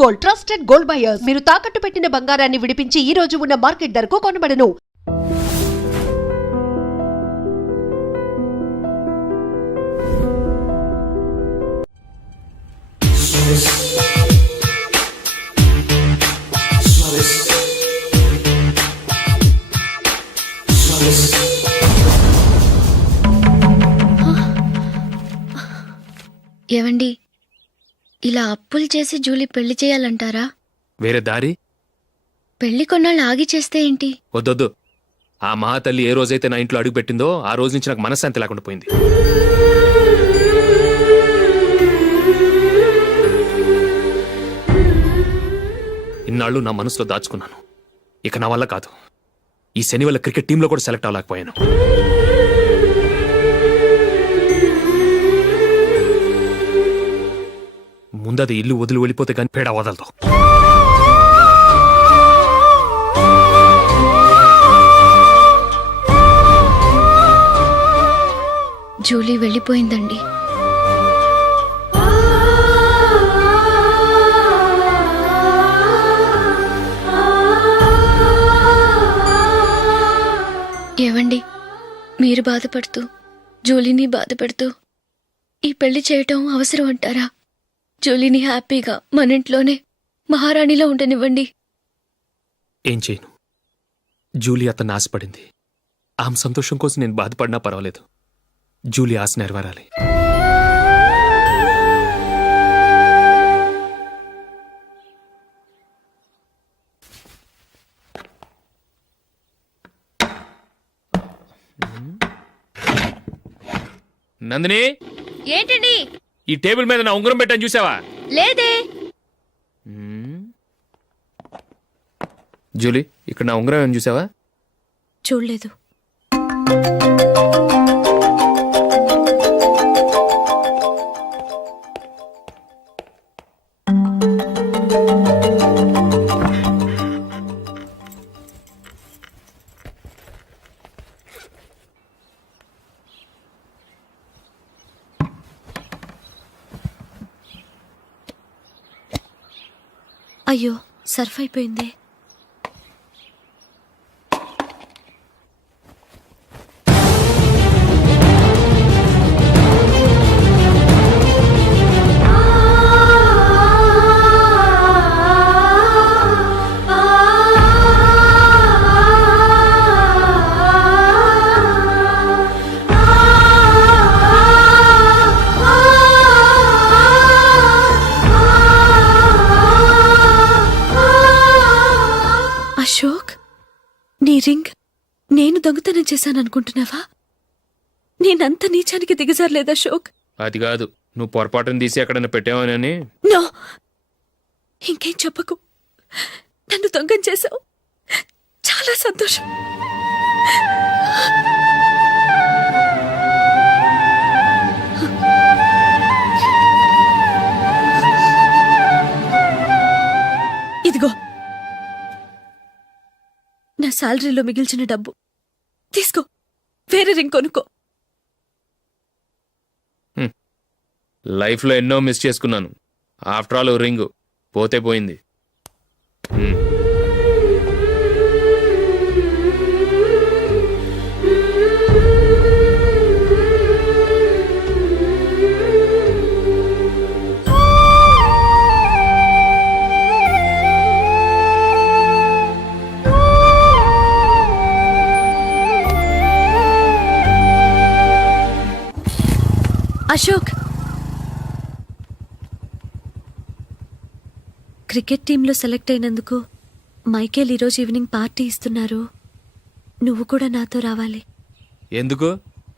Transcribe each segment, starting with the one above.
Gold, trusted gold buyers. మీరు తాకట్టు పెట్టిన బంగారాన్ని విడిపించి ఈ రోజు ఉన్న మార్కెట్ ధరకు కొనబడను. ఏవండి, ఇలా అప్పులు చేసి జూలీ పెళ్లి చేయాలంటారా? వేరే దారి? పెళ్లి కొన్నాళ్ళు ఆగి చేస్తే ఏంటి? వద్దొద్దు. ఆ మహాతల్లి ఏ రోజైతే నా ఇంట్లో అడుగు పెట్టిందో ఆ రోజు నుంచి నాకు మనశ్శాంతి లేకుండా పోయింది. ఇన్నాళ్ళు నా మనసులో దాచుకున్నాను. ఇక నా వల్ల కాదు. ఈ శని వల్ల క్రికెట్ టీంలో కూడా సెలెక్ట్ అవ్వలేకపోయాను. ముందది ఇల్లు వదిలి వెళ్ళిపోతే కానీ పేడ వదలదు. జూలీ వెళ్ళిపోయిందండి. ఏవండి, మీరు బాధపడుతూ జూలీని బాధపెడుతూ ఈ పెళ్లి చేయటం అవసరం అంటారా? జూలీని హ్యాపీగా మన ఇంట్లోనే మహారాణిలో ఉండనివ్వండి. ఏం చేయను? జూలీ అతన్ని ఆశపడింది. ఆమె సంతోషం కోసం నేను బాధపడినా పర్వాలేదు. జూలీ ఆశ నెరవేరాలి. నందిని, ఏంటండి? ఈ టేబుల్ మీద నా ఉంగరం పెట్టని చూసావా? లేదే. జూలీ, ఇక్కడ నా ఉంగరం ఏమని చూసావా? చూడలేదు. అయ్యో, సర్ఫ్ అయిపోయింది. అశోక్, నీ రింగ్ నేను దొంగతనం చేశాననుకుంటున్నావా? నేనంత నీచానికి దిగజారలేదు అశోక్. అది కాదు, నువ్వు పొరపాటును తీసి ఎక్కడన్నా పెట్టావని. నో, ఇంకేం చెప్పకు. నన్ను దొంగం చేశావు. చాలా సంతోషం. ఇదిగో నా శాలరీలో మిగిల్చిన డబ్బు తీసుకో. వేరే రింగ్ కొనుక్కో. లైఫ్లో ఎన్నో మిస్ చేసుకున్నాను. ఆఫ్టర్ ఆల్ రింగ్ పోతే పోయింది. అశోక్, క్రికెట్ టీంలో సెలెక్ట్ అయినందుకు మైకేల్ ఈరోజు ఈవినింగ్ పార్టీ ఇస్తున్నారు. నువ్వు కూడా నాతో రావాలి. ఎందుకు?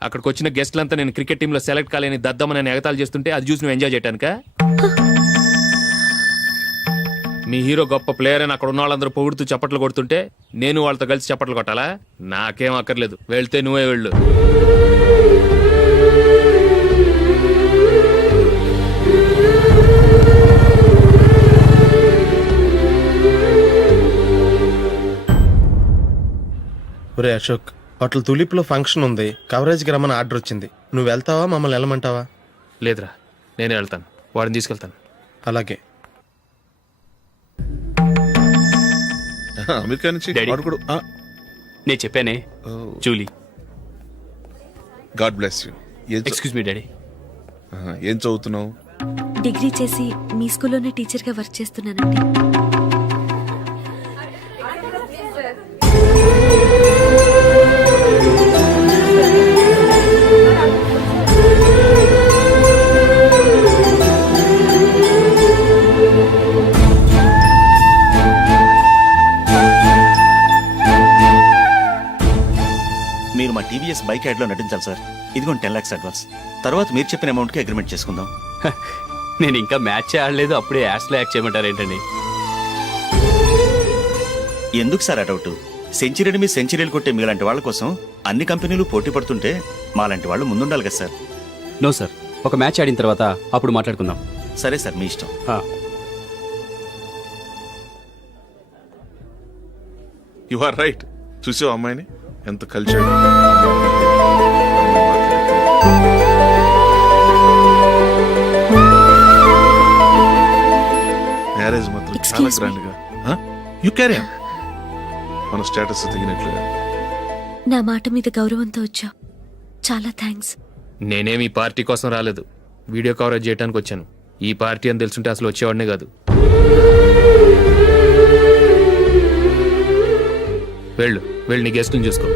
అక్కడికి వచ్చిన గెస్ట్లంతా నేను క్రికెట్ టీంలో సెలెక్ట్ కాలేని దద్దమని ఎగతాలు చేస్తుంటే అది చూసి నువ్వు ఎంజాయ్ చేయటానిక? మీ హీరో గొప్ప ప్లేయర్ అని అక్కడ ఉన్న వాళ్ళందరూ పొగుడుతూ చప్పట్లు కొడుతుంటే నేను వాళ్ళతో కలిసి చప్పట్లు కొట్టాలా? నాకేం అక్కర్లేదు. వెళ్తే నువ్వే వెళ్ళు. ఒరే అశోక్, హోటల్ తులిప్లో ఫంక్షన్ ఉంది. కవరేజ్కి రమ్మని ఆర్డర్ వచ్చింది. నువ్వు వెళ్తావా, మమ్మల్ని వెళ్ళమంటావా? లేదురా, నేనే వెళ్తాను. వాడిని తీసుకెళ్తాను. అలాగే. అమెరికా నుంచి డాడీ. వాడు కూడా నేను చెప్పానే Julie. God bless you. Excuse me daddy. ఏం చదువుతున్నావు? డిగ్రీ చేసి మీ స్కూల్లోనే టీచర్గా వర్క్ చేస్తున్నానండి. మీరు మా టీవీఎస్ బైక్ యాడ్లో నటించాలి సార్. ఇదిగోండి 10 lakhs అడ్వాన్స్. తర్వాత మీరు చెప్పిన అమౌంట్కి అగ్రిమెంట్ చేసుకుందాం. నేను ఇంకా మ్యాచ్ ఆడలేదు, అప్పుడే యాడ్స్లో యాక్ట్ చేయమంటారు ఏంటండి? ఎందుకు సార్ ఆ డౌట్? సెంచరీని మీ సెంచరీలు కొట్టే మీలాంటి వాళ్ళ కోసం అన్ని కంపెనీలు పోటీ పడుతుంటే మాలాంటి వాళ్ళు ముందుండాలి కదా సార్. నో సార్, ఒక మ్యాచ్ ఆడిన తర్వాత అప్పుడు మాట్లాడుకుందాం. సరే సార్, మీ ఇష్టం. You are right. చూసావు అమ్మాయిని ఎంత కలిసాడు. మ్యారేజ్ మాత్రం చాలా Excuse me. గ్రాండ్ గా. You carry on. మన స్టేటస్ తగినట్లుగా. నా మాట మీద గౌరవంతో వచ్చావు. చాలా థ్యాంక్స్. నేనేమి ఈ పార్టీ కోసం రాలేదు, వీడియో కవరేజ్ చేయడానికి వచ్చాను. ఈ పార్టీ అని తెలుసుంటే అసలు వచ్చేవాడినే కాదు. వెళ్ళు వెళ్ళి నీ గెస్ట్ని చూసుకో.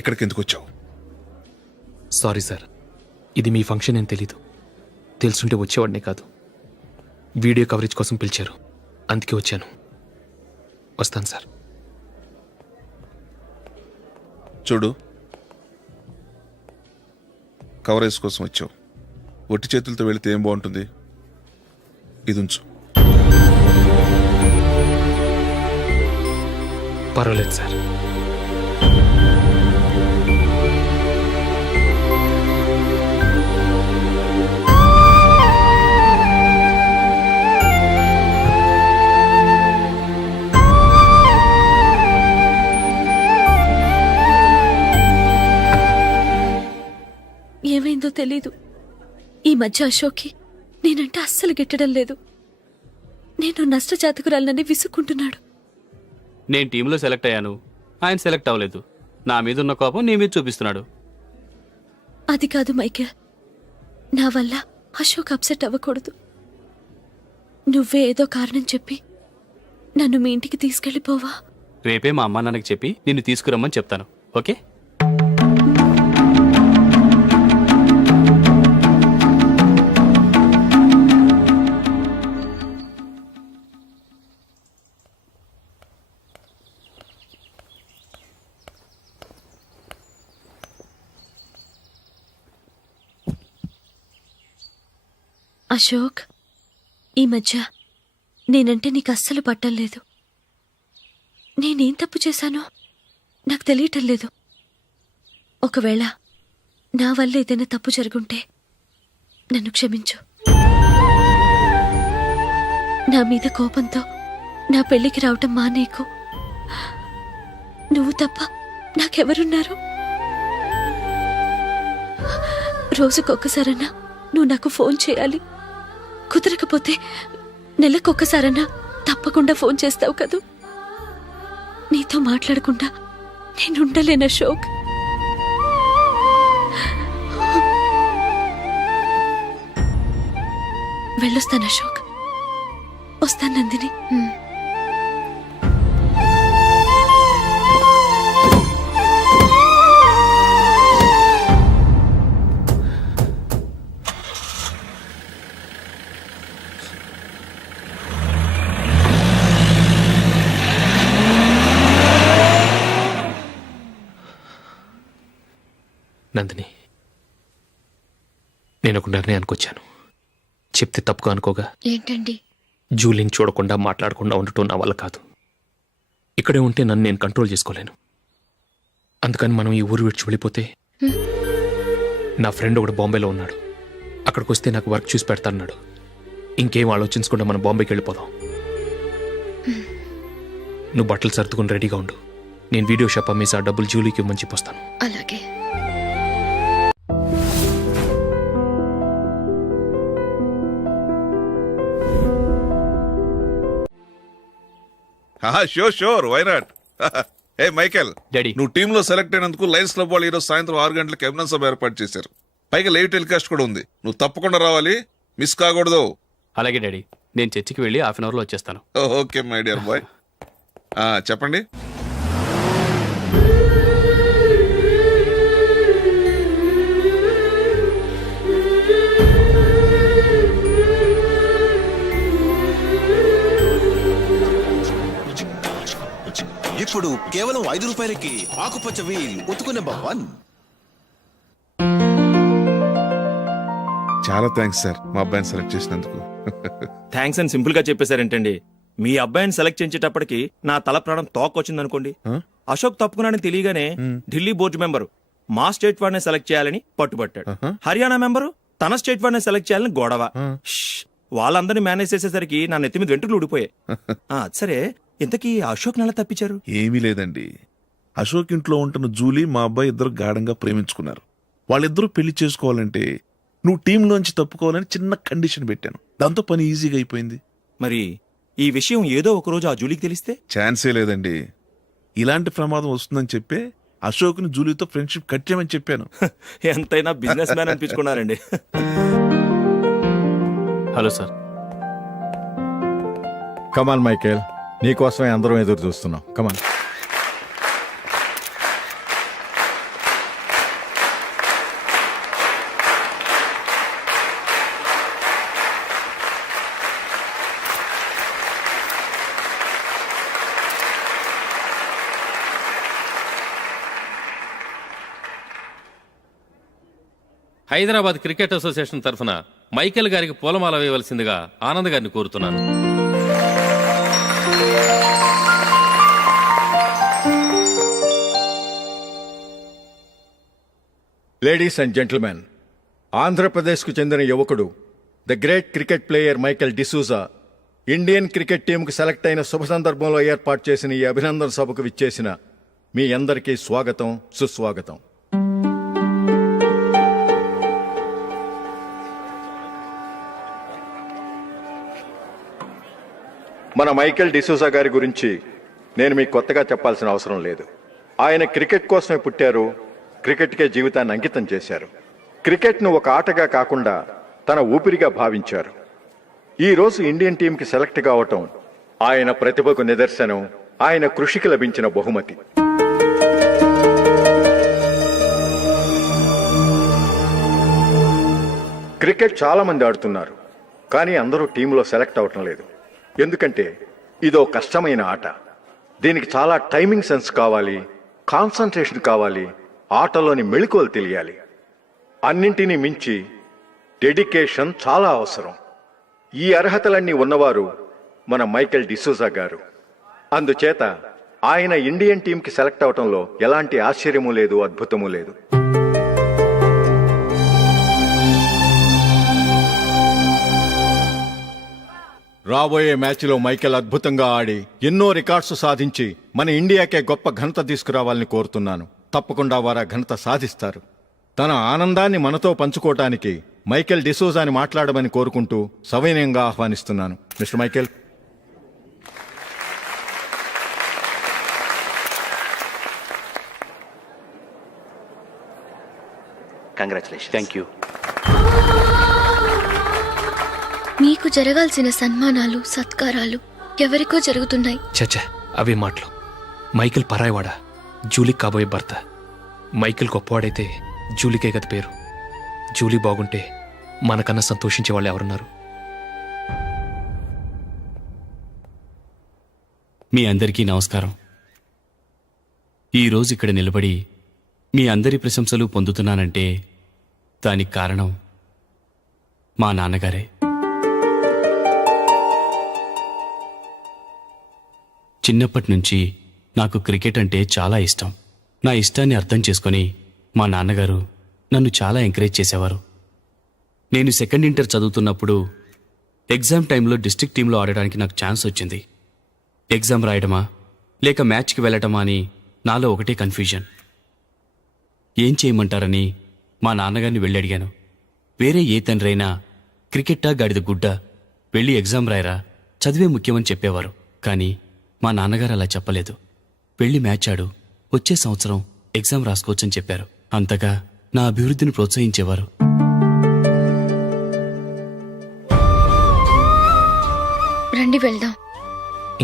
ఇక్కడికి ఎందుకు వచ్చావు? సారీ సార్, ఇది మీ ఫంక్షన్ అని తెలీదు. తెలుసుంటే వచ్చేవాడినే కాదు. వీడియో కవరేజ్ కోసం పిలిచారు, అందుకే వచ్చాను. వస్తాను సార్. చూడు, కవరేజ్ కోసం వచ్చావు. ఒట్టి చేతులతో వెళితే ఏం బాగుంటుంది? ఇది ఉంచు. పర్వాలేదు సార్. ఏమైందో తెలీదు. ఈ మధ్య అశోక్కి నేనంటే అస్సలు గిట్టడం లేదు. నేను నష్టజాతకురాలనని విసుక్కుంటున్నాడు. నేను టీంలో సెలెక్ట్ అయ్యాను, ఆయన సెలెక్ట్ అవ్వలేదు. నా మీద ఉన్న కోపం నీ మీద చూపిస్తున్నాడు. అది కాదు మైకేల్, నా వల్ల అశోక్ అప్సెట్ అవ్వకూడదు. నువ్వే ఏదో కారణం చెప్పి నన్ను మీ ఇంటికి తీసుకెళ్ళిపోవా? రేపే మా అమ్మ నాన్నకి చెప్పి నిన్ను తీసుకురమ్మని చెప్తాను. ఓకే? అశోక్, ఈ మధ్య నేనంటే నీకు అస్సలు పట్టం లేదు. నేనేం తప్పు చేశానో నాకు తెలియటం లేదు. ఒకవేళ నా వల్ల ఏదైనా తప్పు జరుగుంటే నన్ను క్షమించు. నా మీద కోపంతో నా పెళ్లికి రావటం మానేకు. నువ్వు తప్ప నాకెవరున్నారు? రోజుకొక్కసారన్నా నువ్వు నాకు ఫోన్ చేయాలి. కుదరకపోతే నెలకొక్కసారన్నా తప్పకుండా ఫోన్ చేస్తావు కదూ. నీతో మాట్లాడకుండా నేనుండలేను అశోక్. వెళ్ళొస్తాను అశోక్. వస్తాను నందిని. నందిని, నేను ఒక నిర్ణయానికి వచ్చాను. చెప్తే తప్పుగా అనుకోగా. ఏంటండి? జూలీని చూడకుండా మాట్లాడకుండా ఉండటం నా వల్ల కాదు. ఇక్కడే ఉంటే నన్ను నేను కంట్రోల్ చేసుకోలేను. అందుకని మనం ఈ ఊరు విడిచి వెళ్ళిపోతే, నా ఫ్రెండ్ ఒకడు బాంబేలో ఉన్నాడు, అక్కడికి వస్తే నాకు వర్క్ చూసి పెడతాన్నాడు. ఇంకేం ఆలోచించకుండా మనం బాంబేకి వెళ్ళిపోదాం. నువ్వు బట్టలు సర్దుకుని రెడీగా ఉండు. నేను వీడియో షాప్ అమ్మేసి ఆ డబ్బులు జూలీకి ఇవ్వమని చెప్పొస్తాను. అలాగే. Sure why not. ఏ మైకేల్, డాడీ. నువ్వు టీంలో సెలెక్ట్ అయినందుకు లయన్స్ క్లబ్ వాళ్ళు ఈరోజు సాయంత్రం 6 గంటలకు అభినందన సభ ఏర్పాటు చేశారు. పైగా లైవ్ టెలికాస్ట్ కూడా ఉంది. నువ్వు తప్పకుండా రావాలి, మిస్ కాకూడదు. అలాగే డాడీ, నేను చర్చికి వెళ్ళి హాఫ్ అన్ అవర్లో వచ్చేస్తాను. Okay my dear bye. చెప్పండి. ఇప్పుడు కేవలం 5 రూపాయలకి ఆకుపచ్చ వీల్ ఉతుకు నెంబర్ 1. చాలా థ్యాంక్స్ సార్ మా అబ్బాయిని సెలెక్ట్ చేసినందుకు. థ్యాంక్స్ అని సింపుల్ గా చెప్పేశారేంటండి. మీ అబ్బాయిని సెలెక్ట్ చేసేటప్పటికి నా తల ప్రాణం తోకొచ్చిందనుకోండి. అశోక్ తప్పుకున్నాడని తెలియగానే ఢిల్లీ బోర్డు మెంబరు మా స్టేట్ వాడిని సెలెక్ట్ చేయాలని పట్టుబట్టాడు. హర్యానా మెంబరు తన స్టేట్ వాడిని సెలెక్ట్ చేయాలని గొడవ. వాళ్ళందరినీ మేనేజ్ చేసేసరికి నా నెత్తి మీద వెంట్రుకలు ఊడిపోయాయి. సరే, ఇంతకీ అశోక్ నెల తప్పించారు? ఏమీ లేదండి. అశోక్ ఇంట్లో ఉంటున్న జూలీ మా అబ్బాయి ఇద్దరు గాఢంగా ప్రేమించుకున్నారు. వాళ్ళిద్దరూ పెళ్లి చేసుకోవాలంటే నువ్వు టీంలోంచి తప్పుకోవాలని చిన్న కండిషన్ పెట్టాను. దాంతో పని ఈజీగా అయిపోయింది. మరి ఈ విషయం ఏదో ఒక రోజు ఆ జూలీకి తెలిస్తే? ఛాన్సే లేదండి. ఇలాంటి ప్రమాదం వస్తుందని చెప్పే అశోక్ని జూలీతో ఫ్రెండ్షిప్ కట్ చేయమని చెప్పాను. ఎంతైనా బిజినెస్ మ్యాన్ అనిపించుకున్నారండి. Hello sir. కమాన్ మైకేల్, నీకోసమే అందరం ఎదురు చూస్తున్నాం. కమాన్. హైదరాబాద్ క్రికెట్ అసోసియేషన్ తరఫున మైకేల్ గారికి పూలమాల వేయవలసిందిగా ఆనంద్ గారిని కోరుతున్నాను. లేడీస్ అండ్ జెంటిల్మెన్, ఆంధ్రప్రదేశ్కు చెందిన యువకుడు the great cricket player Michael D'Souza Indian cricket టీంకు సెలెక్ట్ అయిన శుభ సందర్భంలో ఏర్పాటు చేసిన ఈ అభినందన సభకు విచ్చేసిన మీ అందరికీ స్వాగతం, సుస్వాగతం. మన మైకేల్ డిసూజా గారి గురించి నేను మీకు కొత్తగా చెప్పాల్సిన అవసరం లేదు. ఆయన క్రికెట్ కోసమే పుట్టారు, క్రికెట్కే జీవితాన్ని అంకితం చేశారు. క్రికెట్ను ఒక ఆటగా కాకుండా తన ఊపిరిగా భావించారు. ఈరోజు ఇండియన్ టీంకి సెలెక్ట్ కావటం ఆయన ప్రతిభకు నిదర్శనం, ఆయన కృషికి లభించిన బహుమతి. క్రికెట్ చాలా మంది ఆడుతున్నారు, కానీ అందరూ టీంలో సెలెక్ట్ అవటం లేదు. ఎందుకంటే ఇదో కష్టమైన ఆట. దీనికి చాలా టైమింగ్ సెన్స్ కావాలి, కాన్సంట్రేషన్ కావాలి, ఆటలోని మెళకువలు తెలియాలి. అన్నింటినీ మించి డెడికేషన్ చాలా అవసరం. ఈ అర్హతలన్నీ ఉన్నవారు మన మైకేల్ డిసూజా గారు. అందుచేత ఆయన ఇండియన్ టీంకి సెలెక్ట్ అవటంలో ఎలాంటి ఆశ్చర్యమూ లేదు, అద్భుతమూ లేదు. రాబోయే మ్యాచ్లో మైకేల్ అద్భుతంగా ఆడి ఎన్నో రికార్డ్స్ సాధించి మన ఇండియాకే గొప్ప ఘనత తీసుకురావాలని కోరుతున్నాను. తప్పకుండా వారు ఘనత సాధిస్తారు. తన ఆనందాన్ని మనతో పంచుకోవటానికి మైకేల్ డిసూజాని మాట్లాడమని కోరుకుంటూ సవినయంగా ఆహ్వానిస్తున్నాను. Mister Michael. Congratulation. Thank you. మీకు జరగాల్సిన సన్మానాలు, సత్కారాలు ఎవరికో జరుగుతున్నాయి. చచ్చా, అవే మాటలు. మైకేల్ పరాయివాడా, జూలీకి కాబోయే భర్త. మైకేల్ గొప్పవాడైతే జూలీకే గత పేరు. జూలీ బాగుంటే మనకన్నా సంతోషించే వాళ్ళు ఎవరున్నారు? మీ అందరికీ నమస్కారం. ఈరోజు ఇక్కడ నిలబడి మీ అందరి ప్రశంసలు పొందుతున్నానంటే దానికి కారణం మా నాన్నగారే. చిన్నప్పటి నుంచి నాకు క్రికెట్ అంటే చాలా ఇష్టం. నా ఇష్టాన్ని అర్థం చేసుకొని మా నాన్నగారు నన్ను చాలా ఎంకరేజ్ చేసేవారు. నేను సెకండ్ ఇంటర్ చదువుతున్నప్పుడు ఎగ్జామ్ టైంలో డిస్ట్రిక్ట్ టీంలో ఆడడానికి నాకు ఛాన్స్ వచ్చింది. ఎగ్జామ్ రాయడమా, లేక మ్యాచ్కి వెళ్ళటమా అని నాలో ఒకటే కన్ఫ్యూజన్. ఏం చేయమంటారని మా నాన్నగారిని వెళ్ళి అడిగాను. వేరే ఏ తండ్రైనా క్రికెట్టా గాడిద గుడ్డ, వెళ్ళి ఎగ్జామ్ రాయరా, చదివే ముఖ్యమని చెప్పేవారు. కానీ మా నాన్నగారు అలా చెప్పలేదు. వెళ్ళి మ్యాచ్ ఆడు, వచ్చే సంవత్సరం ఎగ్జామ్ రాసుకోవచ్చని చెప్పారు. అంతగా నా అభివృద్ధిని ప్రోత్సహించేవారు. రండి వెళ్దాం.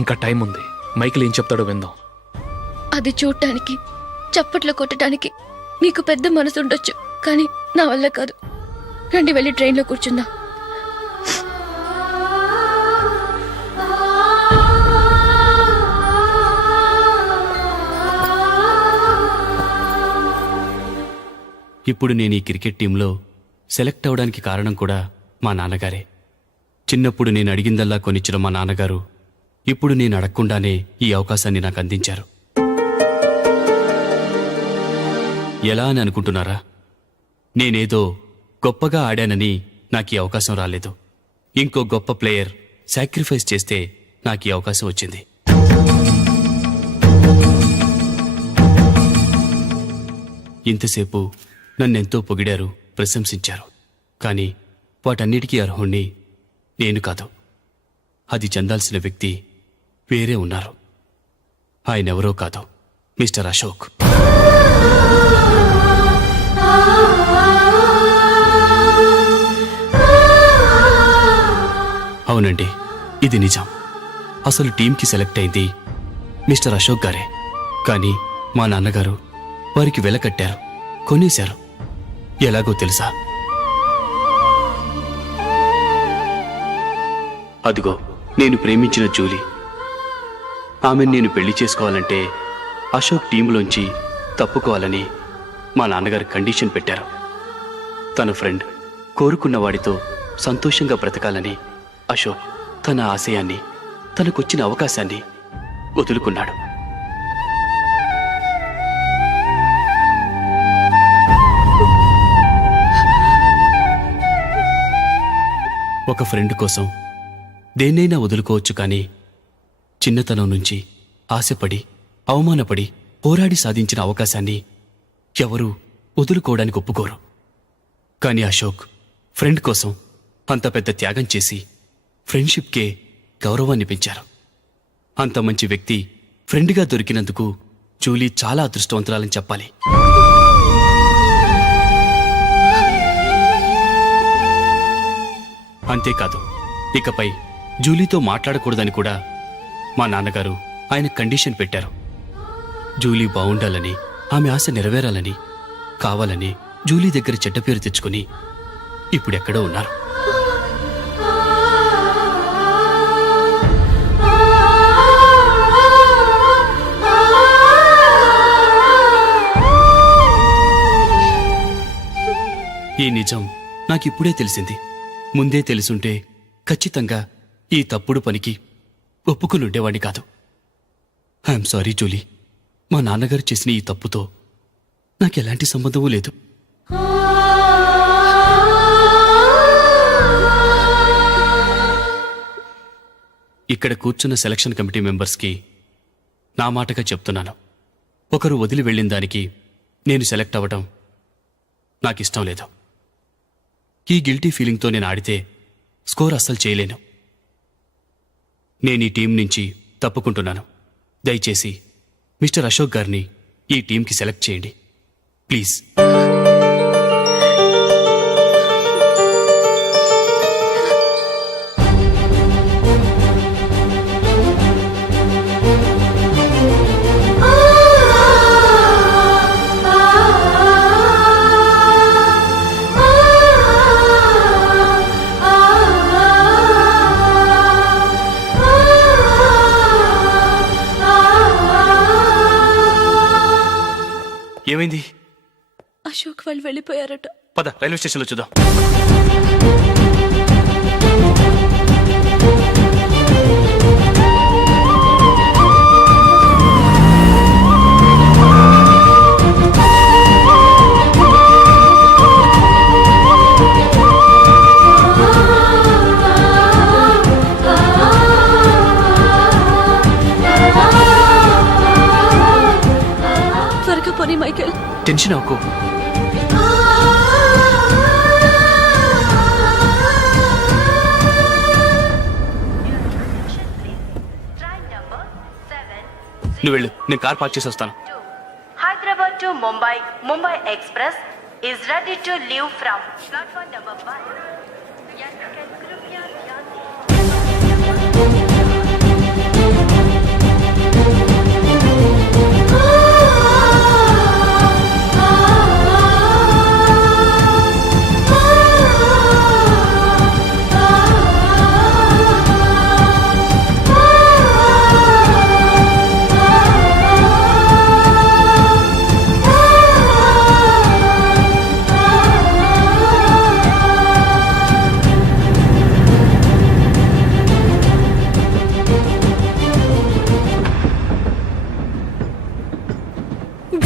ఇంకా టైం ఉంది. మైకిల్ ఏం చెప్తాడో విందాం. అది చూడటానికి, చప్పట్లు కొట్టడానికి మీకు పెద్ద మనసు ఉండొచ్చు, కానీ నా వల్ల కాదు. రండి వెళ్ళి ట్రైన్లో కూర్చుందాం. ఇప్పుడు నేను ఈ క్రికెట్ టీంలో సెలెక్ట్ అవడానికి కారణం కూడా మా నాన్నగారే. చిన్నప్పుడు నేను అడిగిందల్లా కొనిచ్చిన మా నాన్నగారు ఇప్పుడు నేను అడగకుండానే ఈ అవకాశాన్ని నాకు అందించారు. ఎలా అని అనుకుంటున్నారా? నేనేదో గొప్పగా ఆడానని నాకు ఈ అవకాశం రాలేదు. ఇంకో గొప్ప ప్లేయర్ సాక్రిఫైస్ చేస్తే నాకు ఈ అవకాశం వచ్చింది. ఇంతసేపు నన్నెంతో పొగిడారు, ప్రశంసించారు. కానీ వాటన్నిటికీ అర్హుణ్ణి నేను కాదు. అది చెందాల్సిన వ్యక్తి వేరే ఉన్నారు. ఆయనెవరో కాదు, మిస్టర్ అశోక్. అవునండి, ఇది నిజం. అసలు టీంకి సెలెక్ట్ అయింది మిస్టర్ అశోక్ గారే. కానీ మా నాన్నగారు వారికి వెల కట్టారు, కొనేశారు. ఎలాగో తెలుసా? అదిగో నేను ప్రేమించిన జూలీ. ఆమెను నేను పెళ్లి చేసుకోవాలంటే అశోక్ టీంలోంచి తప్పుకోవాలని మా నాన్నగారు కండిషన్ పెట్టారు. తన ఫ్రెండ్ కోరుకున్న వాడితో సంతోషంగా బ్రతకాలని అశోక్ తన ఆశయాన్ని, తనకొచ్చిన అవకాశాన్ని వదులుకున్నాడు. ఒక ఫ్రెండ్ కోసం దేన్నైనా వదులుకోవచ్చు, కానీ చిన్నతనం నుంచి ఆశపడి, అవమానపడి, పోరాడి సాధించిన అవకాశాన్ని ఎవరూ వదులుకోవడానికి ఒప్పుకోరు. కానీ అశోక్ ఫ్రెండ్ కోసం అంత పెద్ద త్యాగం చేసి ఫ్రెండ్షిప్కే గౌరవాన్ని పెంచారు. అంత మంచి వ్యక్తి ఫ్రెండ్గా దొరికినందుకు జూలీ చాలా అదృష్టవంతురాలని చెప్పాలి. అంతేకాదు, ఇకపై జూలీతో మాట్లాడకూడదని కూడా మా నాన్నగారు ఆయన కండిషన్ పెట్టారు. జూలీ బాగుండాలని, ఆమె ఆశ నెరవేరాలని, కావాలని జూలీ దగ్గర చెడ్డ పేరు తెచ్చుకుని ఇప్పుడెక్కడో ఉన్నారు. ఈ నిజం నాకిప్పుడే తెలిసింది. ముందే తెలుసుంటే ఖచ్చితంగా ఈ తప్పుడు పనికి ఒప్పుకుని ఉండేవాడిని కాదు. I'm sorry Julie. మా నాన్నగారు చేసిన ఈ తప్పుతో నాకెలాంటి సంబంధమూ లేదు. ఇక్కడ కూర్చున్న సెలక్షన్ కమిటీ మెంబర్స్కి నా మాటగా చెప్తున్నాను. ఒకరు వదిలి వెళ్ళిన దానికి నేను సెలెక్ట్ అవ్వడం నాకిష్టం లేదు. ఈ గిల్టీ ఫీలింగ్తో నేను ఆడితే స్కోర్ అస్సలు చేయలేను. నేను ఈ టీం నుంచి తప్పుకుంటున్నాను. దయచేసి మిస్టర్ అశోక్ గారిని ఈ టీంకి సెలెక్ట్ చేయండి ప్లీజ్. ఏమైంది? అశోక్ వాళ్ళు వెళ్ళిపోయారట. పద రైల్వే స్టేషన్లో చూద్దాం. టెన్షన్ అవ్వకు. నువ్వు వెళ్ళు, నేను కార్ పార్క్ చేసి వస్తాను. Hyderabad to Mumbai, Mumbai Express is ready to leave from platform number 1.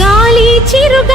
గాలి చిరుగా